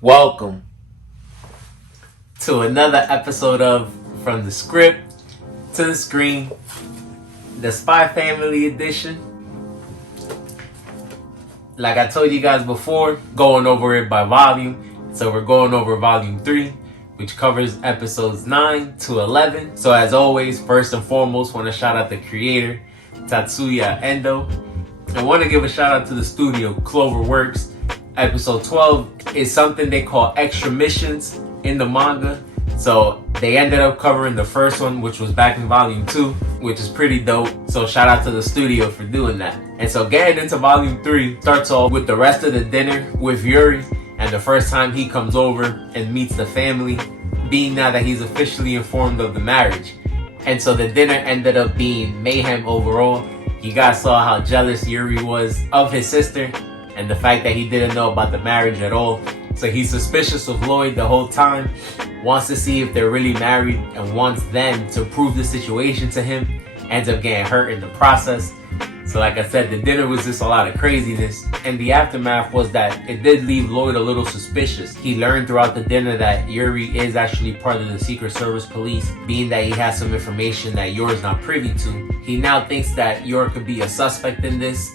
Welcome to another episode of From the Script to the Screen, the Spy Family edition. Like I told you guys before, going over it by volume. So we're going over volume 3, which covers episodes 9 to 11. So as always, first and foremost, want to shout out the creator, Tatsuya Endo. I want to give a shout out to the studio, Cloverworks. Episode 12 is something they call extra missions in the manga. So they ended up covering the first one, which was back in volume 2, which is pretty dope. So shout out to the studio for doing that. And so getting into volume 3 starts off with the rest of the dinner with Yuri, and the first time he comes over and meets the family, being now that he's officially informed of the marriage. And so the dinner ended up being mayhem overall. You guys saw how jealous Yuri was of his sister and the fact that he didn't know about the marriage at all. So he's suspicious of Lloyd the whole time, wants to see if they're really married, and wants them to prove the situation to him. Ends up getting hurt in the process. So like I said, the dinner was just a lot of craziness. And the aftermath was that it did leave Lloyd a little suspicious. He learned throughout the dinner that Yuri is actually part of the Secret Service police, being that he has some information that Yor's not privy to. He now thinks that Yor could be a suspect in this,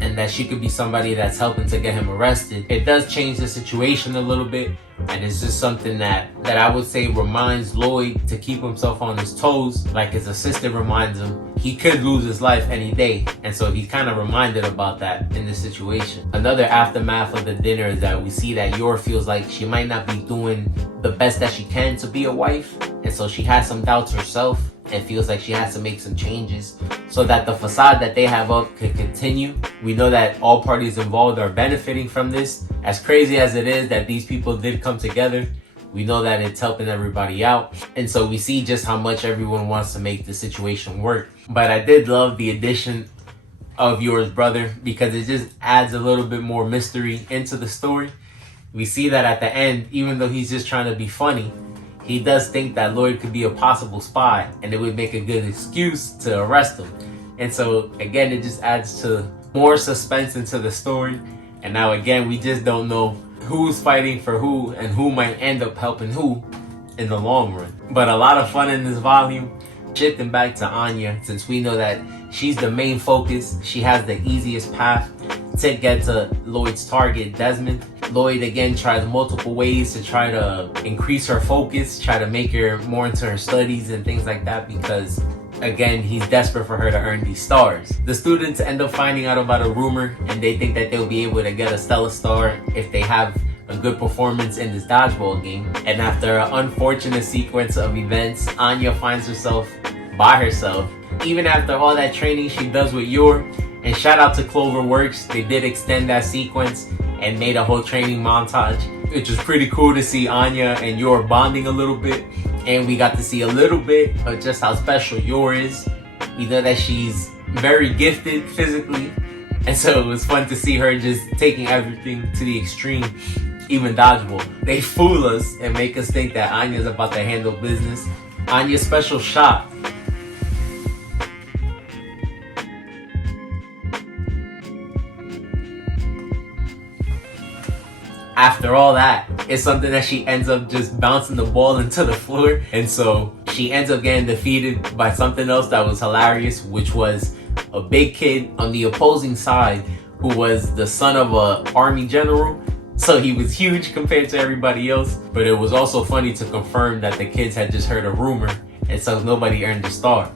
and that she could be somebody that's helping to get him arrested. It does change the situation a little bit, and it's just something that I would say reminds Lloyd to keep himself on his toes, like his assistant reminds him he could lose his life any day. And so he's kind of reminded about that in this situation. Another aftermath of the dinner is that we see that Yor feels like she might not be doing the best that she can to be a wife, and so she has some doubts herself and feels like she has to make some changes so that the facade that they have up could continue. We know that all parties involved are benefiting from this. As crazy as it is that these people did come together, we know that it's helping everybody out. And so we see just how much everyone wants to make the situation work. But I did love the addition of Yor's brother because it just adds a little bit more mystery into the story. We see that at the end, even though he's just trying to be funny, he does think that Lloyd could be a possible spy, and it would make a good excuse to arrest him. And so again, it just adds to more suspense into the story. And now again, we just don't know who's fighting for who and who might end up helping who in the long run. But a lot of fun in this volume. Shifting back to Anya, since we know that she's the main focus, she has the easiest path to get to Lloyd's target, Desmond. Lloyd again tries multiple ways to try to increase her focus, try to make her more into her studies and things like that, because again, he's desperate for her to earn these stars. The students end up finding out about a rumor, and they think that they'll be able to get a stellar star if they have a good performance in this dodgeball game. And after an unfortunate sequence of events, Anya finds herself by herself. Even after all that training she does with Yor, and shout out to Cloverworks, they did extend that sequence and made a whole training montage, which was pretty cool to see Anya and Yor bonding a little bit. And we got to see a little bit of just how special Yor is. We know that she's very gifted physically, and so it was fun to see her just taking everything to the extreme, even dodgeball. They fool us and make us think that Anya's about to handle business. Anya's special shot. After all that, it's something that she ends up just bouncing the ball into the floor. And so she ends up getting defeated by something else that was hilarious, which was a big kid on the opposing side who was the son of an army general. So he was huge compared to everybody else. But it was also funny to confirm that the kids had just heard a rumor, and so nobody earned a star.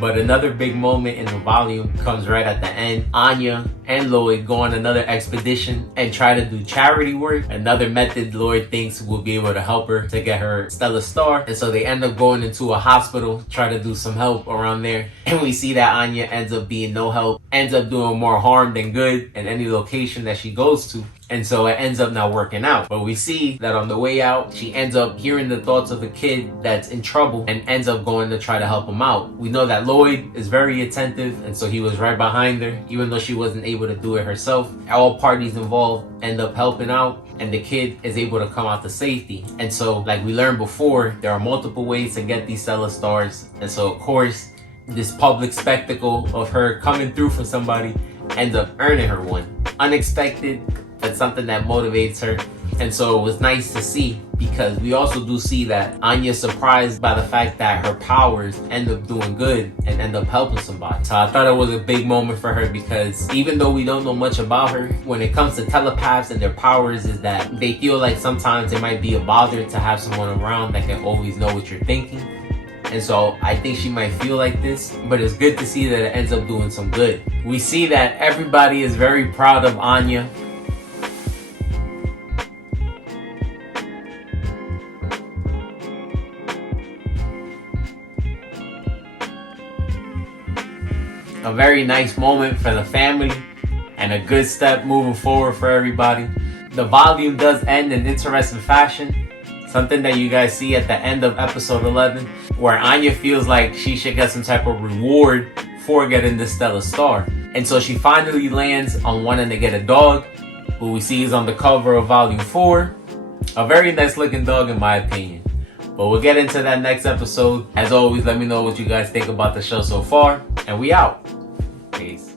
But another big moment in the volume comes right at the end. Anya and Lloyd go on another expedition and try to do charity work. Another method Lloyd thinks will be able to help her to get her stellar star. And so they end up going into a hospital, try to do some help around there. And we see that Anya ends up being no help, ends up doing more harm than good in any location that she goes to. And so it ends up not working out. But we see that on the way out, she ends up hearing the thoughts of a kid that's in trouble and ends up going to try to help him out. We know that Lloyd is very attentive, and so he was right behind her, even though she wasn't able to do it herself. All parties involved end up helping out, and the kid is able to come out to safety. And so, like we learned before, there are multiple ways to get these stellar stars. And so, of course, this public spectacle of her coming through for somebody ends up earning her one. Unexpected, but something that motivates her. And so it was nice to see, because we also do see that Anya's surprised by the fact that her powers end up doing good and end up helping somebody. So I thought it was a big moment for her, because even though we don't know much about her, when it comes to telepaths and their powers, is that they feel like sometimes it might be a bother to have someone around that can always know what you're thinking. And so I think she might feel like this, but it's good to see that it ends up doing some good. We see that everybody is very proud of Anya. A very nice moment for the family and a good step moving forward for everybody. The volume does end in interesting fashion. Something that you guys see at the end of episode 11, where Anya feels like she should get some type of reward for getting this stellar star. And so she finally lands on wanting to get a dog, who we see is on the cover of volume 4. A very nice looking dog in my opinion. But we'll get into that next episode. As always, let me know what you guys think about the show so far. And we out. Peace.